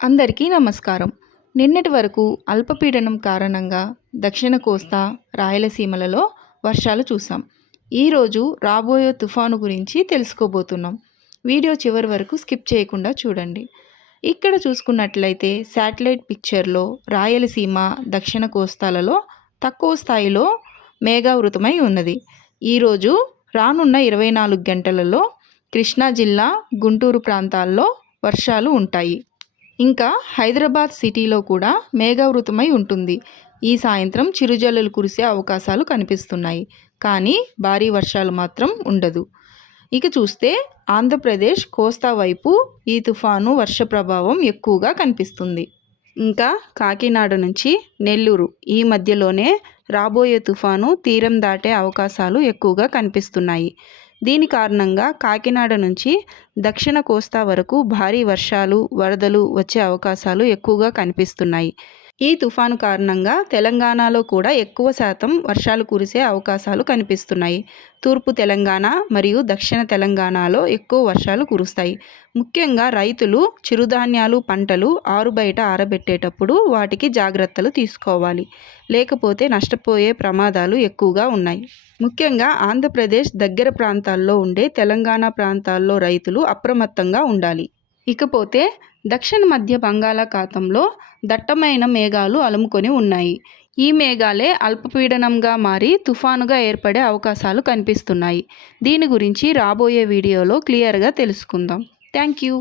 అందరికీ నమస్కారం. నిన్నటి వరకు అల్పపీడనం కారణంగా దక్షిణ కోస్తా రాయలసీమలలో వర్షాలు చూసాం ఈరోజు రాబోయే తుఫాను గురించి తెలుసుకోబోతున్నాం. వీడియో చివరి వరకు స్కిప్ చేయకుండా చూడండి. ఇక్కడ చూసుకున్నట్లయితే శాటిలైట్ పిక్చర్లో రాయలసీమ దక్షిణ కోస్తాలలో తక్కువ స్థాయిలో మేఘావృతమై ఉన్నది. ఈరోజు రానున్న ఇరవై నాలుగు గంటలలో కృష్ణా జిల్లా గుంటూరు ప్రాంతాల్లో వర్షాలు ఉంటాయి. ఇంకా హైదరాబాద్ సిటీలో కూడా మేఘావృతమై ఉంటుంది. ఈ సాయంత్రం చిరుజల్లులు కురిసే అవకాశాలు కనిపిస్తున్నాయి. కానీ భారీ వర్షాలు మాత్రం ఉండదు. ఇక చూస్తే ఆంధ్రప్రదేశ్ కోస్తా వైపు ఈ తుఫాను వర్ష ప్రభావం ఎక్కువగా కనిపిస్తుంది. ఇంకా కాకినాడ నుంచి నెల్లూరు ఈ మధ్యలోనే రాబోయే తుఫాను తీరం దాటే అవకాశాలు ఎక్కువగా కనిపిస్తున్నాయి. దీని కారణంగా కాకినాడ నుంచి దక్షిణ కోస్తా వరకు భారీ వర్షాలు వరదలు వచ్చే అవకాశాలు ఎక్కువగా కనిపిస్తున్నాయి. ఈ తుఫాను కారణంగా తెలంగాణలో కూడా ఎక్కువ శాతం వర్షాలు కురిసే అవకాశాలు కనిపిస్తున్నాయి. తూర్పు తెలంగాణ మరియు దక్షిణ తెలంగాణలో ఎక్కువ వర్షాలు కురుస్తాయి. ముఖ్యంగా రైతులు చిరుధాన్యాలు పంటలు ఆరుబయట ఆరబెట్టేటప్పుడు వాటికి జాగ్రత్తలు తీసుకోవాలి. లేకపోతే నష్టపోయే ప్రమాదాలు ఎక్కువగా ఉన్నాయి. ముఖ్యంగా ఆంధ్రప్రదేశ్ దగ్గర ప్రాంతాల్లో ఉండే తెలంగాణ ప్రాంతాల్లో రైతులు అప్రమత్తంగా ఉండాలి. ఇకపోతే దక్షిణ మధ్య బంగాళాఖాతంలో దట్టమైన మేఘాలు అలుముకొని ఉన్నాయి. ఈ మేఘాలే అల్పపీడనంగా మారి తుఫానుగా ఏర్పడే అవకాశాలు కనిపిస్తున్నాయి. దీని గురించి రాబోయే వీడియోలో క్లియర్గా తెలుసుకుందాం. Thank you